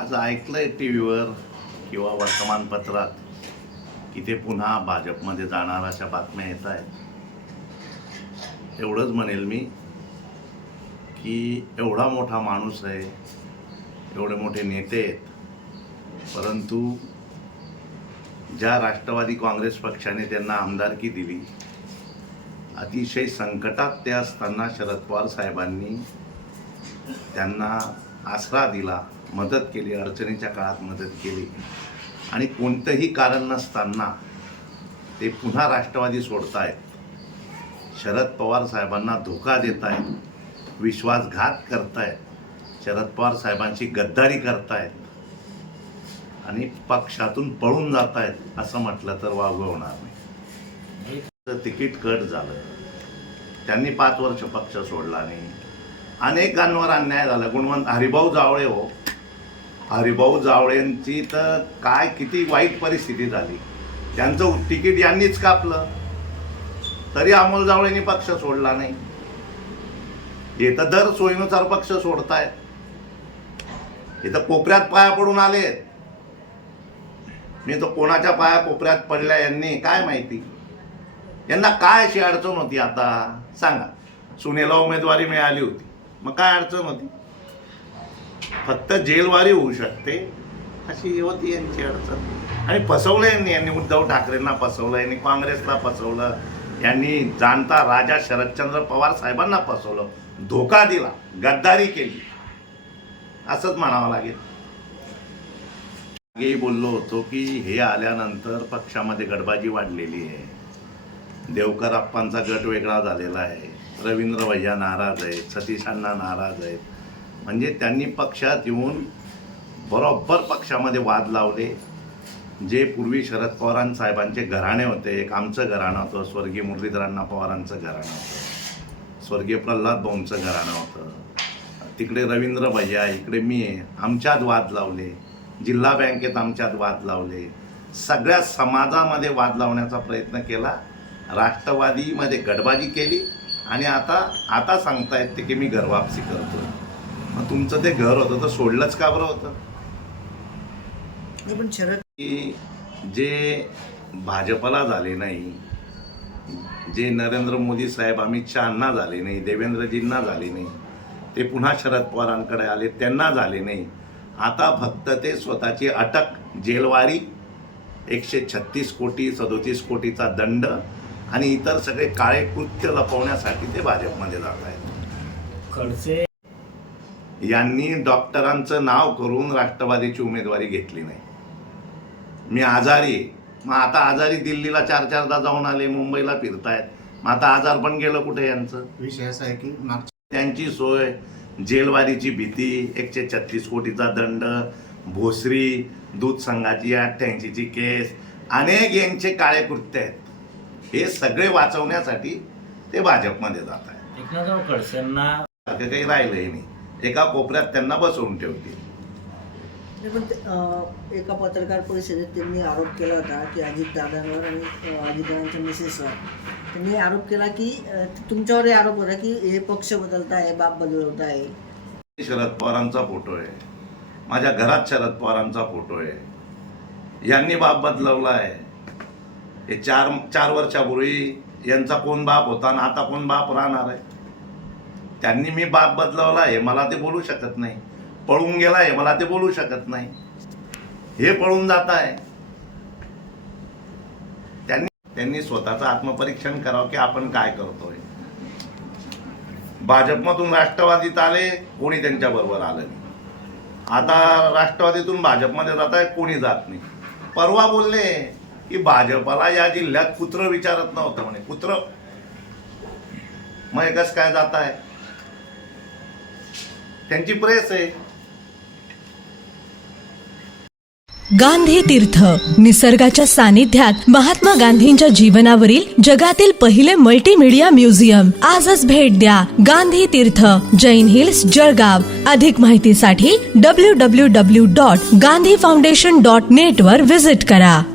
माझं ऐकलं आहे टी व्हीवर किंवा वर्तमानपत्रात की ते पुन्हा भाजपमध्ये जाणार अशा बातम्या येत आहेत. एवढंच म्हणेल मी की एवढा मोठा माणूस आहे एवढे मोठे नेते आहेत परंतु ज्या राष्ट्रवादी काँग्रेस पक्षाने त्यांना आमदारकी दिली अतिशय संकटात ते असताना शरद पवार साहेबांनी त्यांना आसरा दिला मदत केली अडचणीच्या काळात मदत केली. आणि कोणतंही कारण नसताना ते पुन्हा राष्ट्रवादी सोडतायत. शरद पवार साहेबांना धोका देत आहेत विश्वासघात करतायत शरद पवार साहेबांची गद्दारी करतायत आणि पक्षातून पळून जात आहेत असं म्हटलं तर वावगं होणार नाही. तिकीट कट झालं. त्यांनी पाच वर्ष पक्ष सोडला नाही. अनेकांवर अन्याय झाला. गुणवंत हरिभाऊ जावळे हो. हरिभाऊ जावळेंची तर काय किती वाईट परिस्थिती झाली. त्यांचं तिकीट यांनीच कापलं. तरी अमोल जावळेंनी पक्ष सोडला नाही. हे तर दर सोयीनुसार पक्ष सोडतायत. हे तर कोपऱ्यात पाया पडून आले. मी तर कोणाच्या पाया कोपऱ्यात पडल्या यांनी काय माहिती? यांना काय अशी अडचण होती आता? सांगा. सुनेला उमेदवारी मिळाली होती. मग काय अडचण होती? फक्त जेलवारी होऊ शकते अशी होती यांची अडचण. आणि फसवलं यांनी यांनी उद्धव ठाकरेंना फसवलं यांनी काँग्रेसला फसवलं यांनी जाणता राजा शरदचंद्र पवार साहेबांना फसवलं धोका दिला गद्दारी केली. असंच म्हणावं लागेल. मागेही बोललो होतो की हे आल्यानंतर पक्षामध्ये गडबाजी वाढलेली आहे. देवकर अप्पांचा गट वेगळा झालेला आहे. रवींद्र भैया नाराज आहेत सतीशांना नाराज आहेत. म्हणजे त्यांनी पक्षात येऊन बरोबर पक्षामध्ये वाद लावले. जे पूर्वी शरद पवारां साहेबांचे घराणे होते एक आमचं घराणं होतं स्वर्गीय मुरलीधरांना पवारांचं घराणं होतं. स्वर्गीय प्रल्हाद भाऊंचं घराणं होतं. तिकडे रवींद्र भैया इकडे मी आमच्यात वाद लावले. जिल्हा बँकेत आमच्यात वाद लावले. सगळ्या समाजामध्ये वाद लावण्याचा प्रयत्न केला. राष्ट्रवादीमध्ये गडबाजी केली. आणि आता आता सांगतायत ते की मी घरवापसी करतोय. मग तुमचं ते घर होतं तर सोडलंच का बरं होतं? पण शरद की जे भाजपला झाले नाही जे नरेंद्र मोदी साहेब अमित शहांना झाले नाही देवेंद्रजींना झाले नाही ते पुन्हा शरद पवारांकडे आले त्यांना झाले नाही. आता फक्त ते स्वतःची अटक जेलवारी एकशे छत्तीस कोटी सदोतीस कोटीचा दंड आणि इतर सगळे काळे कृत्य लपवण्यासाठी ते भाजपमध्ये जात आहेत. खडसे यांनी डॉक्टरांचं नाव करून राष्ट्रवादीची उमेदवारी घेतली नाही. मी आजारी आहे. मग आता आजारी दिल्लीला चार चारदा जाऊन आले मुंबईला फिरतायत. मग आता आजार पण गेलं कुठे यांचं? विषय असा आहे की मागच्या त्यांची सोय जेलवारीची भीती एकशे छत्तीस कोटीचा दंड भोसरी दूध संघाची अठ्ठ्याऐंशीची केस अनेक यांचे काळे कृत्य आहेत. हे सगळे वाचवण्यासाठी ते भाजपमध्ये जात आहेत. एकनाथराव खडसेंना सारखं काही राहिलंही नाही. एका कोपऱ्यात त्यांना बसवून ठेवतील. नाही, पण ते, अं, एका पत्रकार परिषदेत त्यांनी आरोप केला होता की अजित दादांवर आणि अं, अजितदादांच्या मिसेसवर. त्यांनी आरोप केला की अं, तुमच्यावरही आरोप होता की हे पक्ष बदलताय बाप बदलवत आहे. शरद पवारांचा फोटो आहे. माझ्या घरात शरद पवारांचा फोटो आहे. यांनी बाप बदलवला आहे. हे चार चार वर्षापूर्वी यांचा कोण बाप होता आणि आता कोण बाप राहणार आहे? त्यांनी मी बाप बदलवला हे मला ते बोलू शकत नाही. पळून गेला आहे मला ते बोलू शकत नाही. हे पळून जात आहे. त्यांनी त्यांनी स्वतःचं आत्मपरीक्षण करावं की आपण काय करतोय. भाजपमधून राष्ट्रवादीत आले कोणी त्यांच्या बरोबर आलं नाही. आता राष्ट्रवादीतून भाजपमध्ये जात आहे कोणी जात नाही. परवा बोलले की भाजपला या जिल्ह्यात कुत्र विचारत नव्हतं म्हणे. कुत्र? मग एकच काय जात आहे? त्यांची प्रेस आहे. गांधी तीर्थ निसर्गाच्या सानिध्यात महात्मा गांधींच्या जीवनावरील जगातील पहिले मल्टीमीडिया म्युझियम आजच भेट द्या गांधी तीर्थ जैन हिल्स जळगाव. अधिक माहितीसाठी W W W dot Gandhi foundation dot net वर विजिट करा.